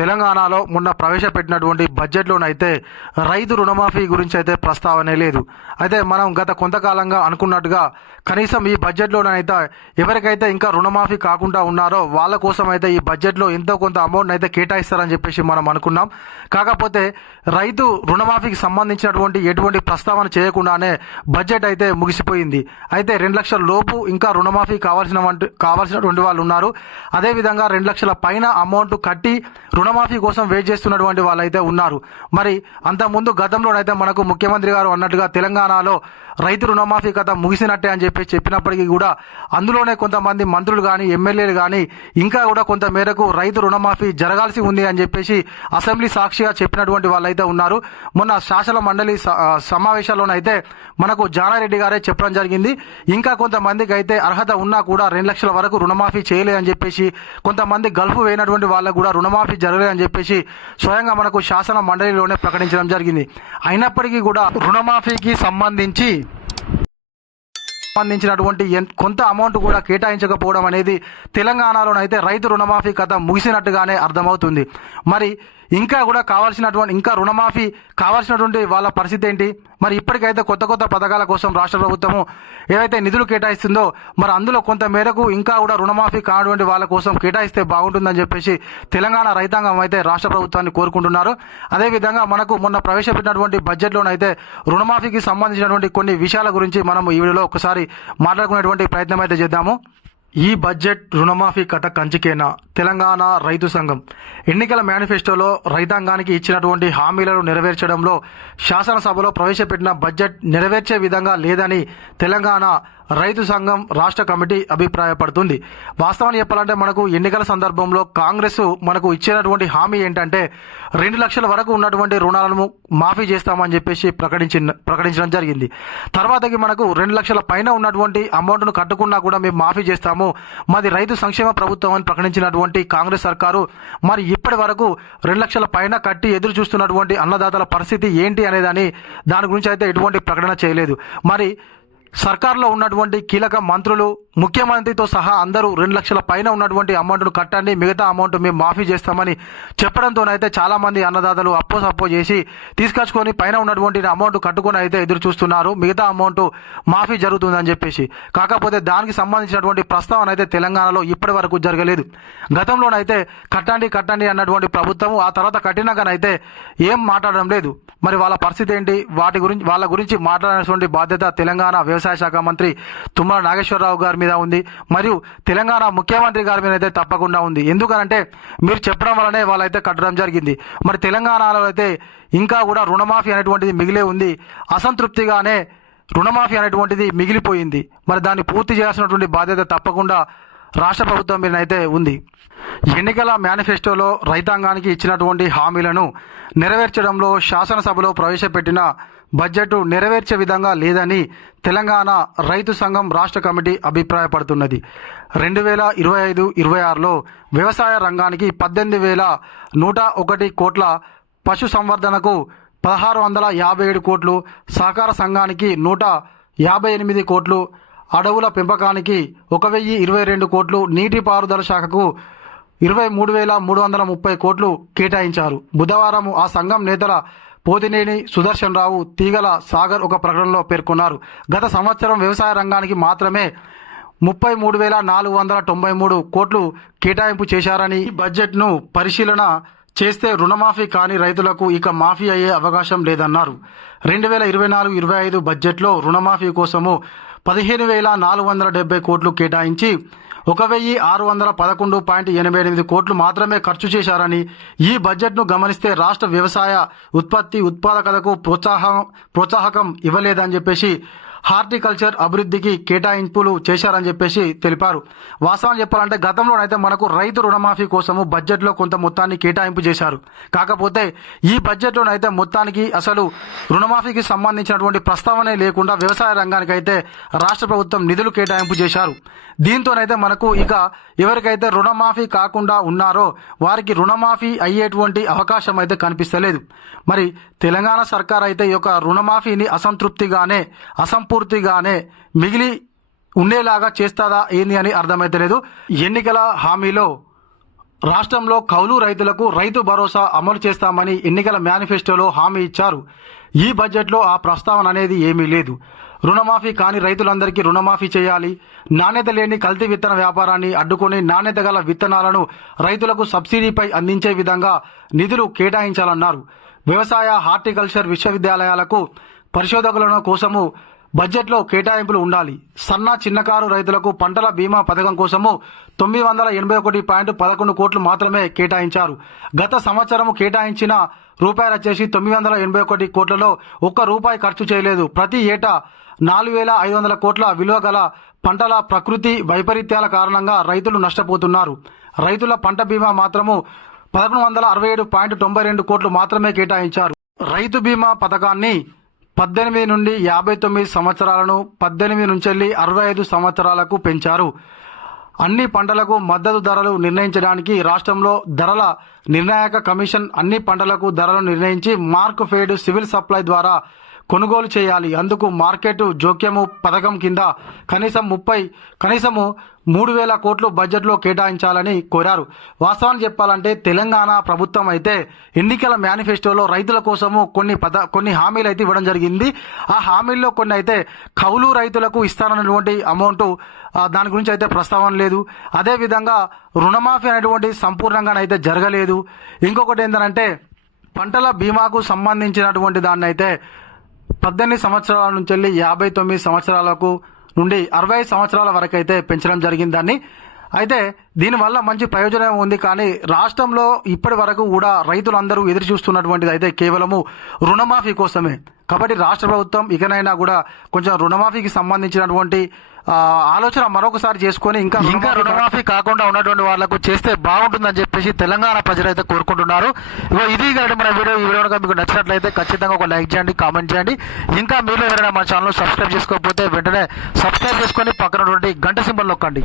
తెలంగాణలో మొన్న ప్రవేశపెట్టినటువంటి బడ్జెట్లోనైతే రైతు రుణమాఫీ గురించి అయితే ప్రస్తావనే లేదు. అయితే మనం గత కొంతకాలంగా అనుకున్నట్టుగా కనీసం ఈ బడ్జెట్లోనైతే ఎవరికైతే ఇంకా రుణమాఫీ కాకుండా ఉన్నారో వాళ్ళ కోసం అయితే ఈ బడ్జెట్లో ఎంతో కొంత అమౌంట్ అయితే కేటాయిస్తారని చెప్పేసి మనం అనుకున్నాం. కాకపోతే రైతు రుణమాఫీకి సంబంధించినటువంటి ఎటువంటి ప్రస్తావన చేయకుండానే బడ్జెట్ అయితే ముగిసిపోయింది. అయితే రెండు లక్షల లోపు ఇంకా రుణమాఫీ కావాల్సిన కావాల్సినటువంటి వాళ్ళు ఉన్నారు. అదేవిధంగా రెండు లక్షల పైన అమౌంట్ కట్టి రుణమాఫీ కోసం వెయిట్ చేస్తున్నటువంటి వాళ్ళు అయితే ఉన్నారు. మరి అంతకుముందు గతంలోనైతే మనకు ముఖ్యమంత్రి గారు అన్నట్టుగా తెలంగాణలో రైతు రుణమాఫీ కథ ముగిసినట్టే అని చెప్పి చెప్పినప్పటికీ కూడా అందులోనే కొంతమంది మంత్రులు కానీ ఎమ్మెల్యేలు కానీ ఇంకా కూడా కొంత మేరకు రైతు రుణమాఫీ జరగాల్సి ఉంది అని చెప్పేసి అసెంబ్లీ సాక్షిగా చెప్పినటువంటి వాళ్ళైతే ఉన్నారు. మొన్న శాసన మండలి స- సమావేశాల్లోనైతే మనకు జానారెడ్డి గారే చెప్పడం జరిగింది. ఇంకా కొంతమందికి అయితే అర్హత ఉన్నా కూడా రెండు లక్షల వరకు రుణమాఫీ చేయలేదని చెప్పేసి కొంతమంది గల్ఫ్ వేయినటువంటి వాళ్ళకు కూడా రుణమాఫీ జరగలేదని చెప్పేసి స్వయంగా మనకు శాసన మండలిలోనే ప్రకటించడం జరిగింది. అయినప్పటికీ కూడా రుణమాఫీకి సంబంధించి సంబంధించినటువంటి కొంత అమౌంట్ కూడా కేటాయించకపోవడం అనేది తెలంగాణలోనైతే రైతు రుణమాఫీ కథ ముగిసినట్టుగానే అర్థమవుతుంది. మరి ఇంకా కూడా కావాల్సినటువంటి ఇంకా రుణమాఫీ కావాల్సినటువంటి వాళ్ళ పరిస్థితి ఏంటి? మరి ఇప్పటికైతే కొత్త కొత్త పథకాల కోసం రాష్ట్ర ప్రభుత్వము ఏవైతే నిధులు కేటాయిస్తుందో మరి అందులో కొంత మేరకు ఇంకా కూడా రుణమాఫీ కానటువంటి వాళ్ళ కోసం కేటాయిస్తే బాగుంటుందని చెప్పేసి తెలంగాణ రైతాంగం అయితే రాష్ట్ర ప్రభుత్వాన్ని కోరుకుంటున్నారు. అదేవిధంగా మనకు మొన్న ప్రవేశపెట్టినటువంటి బడ్జెట్లోనైతే రుణమాఫీకి సంబంధించినటువంటి కొన్ని విషయాల గురించి మనం ఈ వీడియోలో ఒకసారి మాట్లాడుకునేటువంటి ప్రయత్నం అయితే చేద్దాము. ఈ బడ్జెట్ రుణమాఫీ కథ కంచికేనా? తెలంగాణ రైతు సంఘం. ఎన్నికల మేనిఫెస్టోలో రైతాంగానికి ఇచ్చినటువంటి హామీలను నెరవేర్చడంలో శాసనసభలో ప్రవేశపెట్టిన బడ్జెట్ నెరవేర్చే విధంగా లేదని తెలంగాణ రైతు సంఘం రాష్ట్ర కమిటీ అభిప్రాయపడుతుంది. వాస్తవాన్ని చెప్పాలంటే మనకు ఎన్నికల సందర్భంలో కాంగ్రెస్ మనకు ఇచ్చినటువంటి హామీ ఏంటంటే రెండు లక్షల వరకు ఉన్నటువంటి రుణాలను మాఫీ చేస్తామని చెప్పేసి ప్రకటించిన ప్రకటించడం జరిగింది. తర్వాతకి మనకు రెండు లక్షల పైన ఉన్నటువంటి అమౌంట్ను కట్టుకున్నా కూడా మేము మాఫీ చేస్తాము. మాది రైతు సంక్షేమ ప్రభుత్వం అని ప్రకటించినటువంటి కాంగ్రెస్ సర్కారు మరి ఇప్పటి వరకు రెండు లక్షల పైన కట్టి ఎదురు చూస్తున్నటువంటి అన్నదాతల పరిస్థితి ఏంటి అనేదాని దాని గురించి అయితే ఎటువంటి ప్రకటన చేయలేదు. మరి సర్కార్లో ఉన్నటువంటి కీలక మంత్రులు ముఖ్యమంత్రితో సహా అందరూ రెండు లక్షల పైన ఉన్నటువంటి అమౌంట్ను కట్టండి మిగతా అమౌంట్ మేము మాఫీ చేస్తామని చెప్పడంతోనైతే చాలామంది అన్నదాతలు అప్పో సప్పో చేసి తీసుకొచ్చుకొని పైన ఉన్నటువంటి అమౌంట్ కట్టుకొని అయితే ఎదురు చూస్తున్నారు. మిగతా అమౌంట్ మాఫీ జరుగుతుందని చెప్పేసి. కాకపోతే దానికి సంబంధించినటువంటి ప్రస్తావన అయితే తెలంగాణలో ఇప్పటి వరకు జరగలేదు. గతంలోనైతే కట్టండి కట్టండి అన్నటువంటి ప్రభుత్వం ఆ తర్వాత కట్టినాకనైతే ఏం మాట్లాడడం లేదు. మరి వాళ్ళ పరిస్థితి ఏంటి? వాటి గురించి వాళ్ళ గురించి మాట్లాడినటువంటి బాధ్యత తెలంగాణ వ్యవసాయ వ్యవసాయ శాఖ మంత్రి తుమ్మల నాగేశ్వరరావు గారి మీద ఉంది. మరియు తెలంగాణ ముఖ్యమంత్రి గారి మీద అయితే తప్పకుండా ఉంది. ఎందుకనంటే మీరు చెప్పడం వల్లనే వాళ్ళైతే కట్టడం జరిగింది. మరి తెలంగాణలో అయితే ఇంకా కూడా రుణమాఫీ అనేటువంటిది మిగిలే ఉంది. అసంతృప్తిగానే రుణమాఫీ అనేటువంటిది మిగిలిపోయింది. మరి దాన్ని పూర్తి చేయాల్సినటువంటి బాధ్యత తప్పకుండా రాష్ట్ర ప్రభుత్వం మీద అయితే ఉంది. ఎన్నికల మేనిఫెస్టోలో రైతాంగానికి ఇచ్చినటువంటి హామీలను నెరవేర్చడంలో శాసనసభలో ప్రవేశపెట్టిన బడ్జెట్ నెరవేర్చే విధంగా లేదని తెలంగాణ రైతు సంఘం రాష్ట్ర కమిటీ అభిప్రాయపడుతున్నది. రెండు వేల ఇరవై ఐదు ఇరవై ఆరులో వ్యవసాయ రంగానికి పద్దెనిమిది వేల నూట ఒకటి కోట్ల పశు సంవర్ధనకు పదహారు వందల యాభై ఏడు కోట్లు సహకార సంఘానికి నూట యాభై ఎనిమిది కోట్లు అడవుల పెంపకానికి ఒక వెయ్యి ఇరవై రెండు కోట్లు నీటిపారుదల శాఖకు ఇరవై మూడు వేల మూడు వందల ముప్పై కోట్లు కేటాయించారు. బుధవారం ఆ సంఘం నేతల పోతినేని సుదర్శన్ రావు తీగల సాగర్ ఒక ప్రకటనలో పేర్కొన్నారు. గత సంవత్సరం వ్యవసాయ రంగానికి మాత్రమే ముప్పై మూడు వేల నాలుగు వందల తొంభై మూడు కోట్లు కేటాయింపు చేశారని ఈ బడ్జెట్ను పరిశీలన చేస్తే రుణమాఫీ కాని రైతులకు ఇక మాఫీ అయ్యే అవకాశం లేదన్నారు. రెండు వేల ఇరవై నాలుగు ఇరవై ఐదు బడ్జెట్లో రుణమాఫీ కోసము పదిహేను వేల నాలుగు వందల డెబ్బై కోట్లు కేటాయించి ఒక వెయ్యి ఆరు వందల పదకొండు పాయింట్ ఎనభై ఎనిమిది కోట్లు మాత్రమే ఖర్చు చేశారని ఈ బడ్జెట్ను గమనిస్తే రాష్ట్ర వ్యవసాయ ఉత్పత్తి ఉత్పాదకతకు ప్రోత్సాహం ప్రోత్సాహకం ఇవ్వలేదని చెప్పేసి హార్టికల్చర్ అభివృద్ధికి కేటాయింపులు చేశారని చెప్పేసి తెలిపారు. వాస్తవం చెప్పాలంటే గతంలోనైతే మనకు రైతు రుణమాఫీ కోసము బడ్జెట్లో కొంత మొత్తాన్ని కేటాయింపు చేశారు. కాకపోతే ఈ బడ్జెట్లోనైతే మొత్తానికి అసలు రుణమాఫీకి సంబంధించినటువంటి ప్రస్తావనే లేకుండా వ్యవసాయ రంగానికి అయితే రాష్ట్ర ప్రభుత్వం నిధులు కేటాయింపు చేశారు. దీంతోనైతే మనకు ఇక ఎవరికైతే రుణమాఫీ కాకుండా ఉన్నారో వారికి రుణమాఫీ అయ్యేటువంటి అవకాశం అయితే కనిపిస్తలేదు. మరి తెలంగాణ సర్కార్ అయితే ఈ యొక్క రుణమాఫీని అసంతృప్తిగానే అసం సంపూర్తిగానే మిగిలి ఉండేలాగా చేస్తాదా ఏంది అని అర్థమైతలేదు ఎన్నికల హామీలో రాష్ట్రంలో కౌలు రైతులకు రైతు భరోసా అమలు చేస్తామని ఎన్నికల మేనిఫెస్టోలో హామీ ఇచ్చారు. ఈ బడ్జెట్లో ఆ ప్రస్తావన అనేది ఏమీ లేదు. రుణమాఫీ కాని రైతులందరికీ రుణమాఫీ చేయాలి. నాణ్యత లేని కల్తీ విత్తన వ్యాపారాన్ని అడ్డుకొని నాణ్యత గల విత్తనాలను రైతులకు సబ్సిడీపై అందించే విధంగా నిధులు కేటాయించాలన్నారు. వ్యవసాయ హార్టికల్చర్ విశ్వవిద్యాలయాలకు పరిశోధకుల కోసము బడ్జెట్లో కేటాయింపులు ఉండాలి. సన్న చిన్నకారు రైతులకు పంటల బీమా పథకం కోసము తొమ్మిది వందల ఎనభై ఒకటి పాయింట్ పదకొండు కోట్లు మాత్రమే కేటాయించారు. గత సంవత్సరం కేటాయించిన రూపాయలు వచ్చేసి తొమ్మిది వందల ఎనభై ఒకటి కోట్లలో ఒక్క రూపాయి ఖర్చు చేయలేదు. ప్రతి ఏటా నాలుగు వేల ఐదు వందల కోట్ల విలువ గల పంటల ప్రకృతి వైపరీత్యాల కారణంగా రైతులు నష్టపోతున్నారు. రైతుల పంట బీమా మాత్రము పదకొండు వందల అరవై ఏడు పాయింట్ తొంభై రెండు కోట్లు మాత్రమే కేటాయించారు. రైతు బీమా పథకాన్ని పద్దెనిమిది నుండి యాభై తొమ్మిది సంవత్సరాలను పద్దెనిమిది నుంచి వెళ్ళి అరవై ఐదు సంవత్సరాలకు పెంచారు. అన్ని పంటలకు మద్దతు ధరలు నిర్ణయించడానికి రాష్ట్రంలో ధరల నిర్ణాయక కమిషన్ అన్ని పంటలకు ధరలు నిర్ణయించి మార్క్ ఫేడ్ సివిల్ సప్లై ద్వారా కొనుగోలు చేయాలి. అందుకు మార్కెట్ జోక్యము పథకం కింద కనీసం ముప్పై కనీసము మూడు వేల కోట్లు బడ్జెట్లో కేటాయించాలని కోరారు. వాస్తవాన్ని చెప్పాలంటే తెలంగాణ ప్రభుత్వం అయితే ఎన్నికల మేనిఫెస్టోలో రైతుల కోసము కొన్ని పద కొన్ని హామీలు అయితే ఇవ్వడం జరిగింది. ఆ హామీల్లో కొన్ని అయితే కౌలు రైతులకు ఇస్తారన్నటువంటి అమౌంట్ దాని గురించి అయితే ప్రస్తావన లేదు. అదేవిధంగా రుణమాఫీ అనేటువంటి సంపూర్ణంగానైతే జరగలేదు. ఇంకొకటి ఏంటంటే పంటల బీమాకు సంబంధించినటువంటి దాన్ని అయితే పద్దెనిమిది సంవత్సరాల నుంచి వెళ్ళి యాభై తొమ్మిది సంవత్సరాలకు నుండి అరవై సంవత్సరాల వరకు అయితే పెంచడం జరిగిందని అయితే దీనివల్ల మంచి ప్రయోజనం ఉంది కానీ రాష్ట్రంలో ఇప్పటి వరకు కూడా రైతులందరూ ఎదురు చూస్తున్నటువంటిది అయితే కేవలము రుణమాఫీ కోసమే. కాబట్టి రాష్ట్ర ప్రభుత్వం ఇకనైనా కూడా కొంచెం రుణమాఫీకి సంబంధించినటువంటి ఆలోచన మరొకసారి చేసుకొని ఇంకా ఇంకా రుణమాఫీ కాకుండా ఉన్నటువంటి వాళ్ళకు చేస్తే బాగుంటుందని చెప్పేసి తెలంగాణ ప్రజలైతే కోరుకుంటున్నారు. ఇగో ఇది కనుక మన వీడియో. ఈ వీడియో మీకు నచ్చినట్లయితే ఖచ్చితంగా ఒక లైక్ చేయండి కామెంట్ చేయండి. ఇంకా మీరు ఎవరైనా మన ఛానల్ సబ్స్క్రైబ్ చేసుకోకపోతే వెంటనే సబ్స్క్రైబ్ చేసుకొని పక్కనటువంటి గంట సింబల్ నొక్కండి.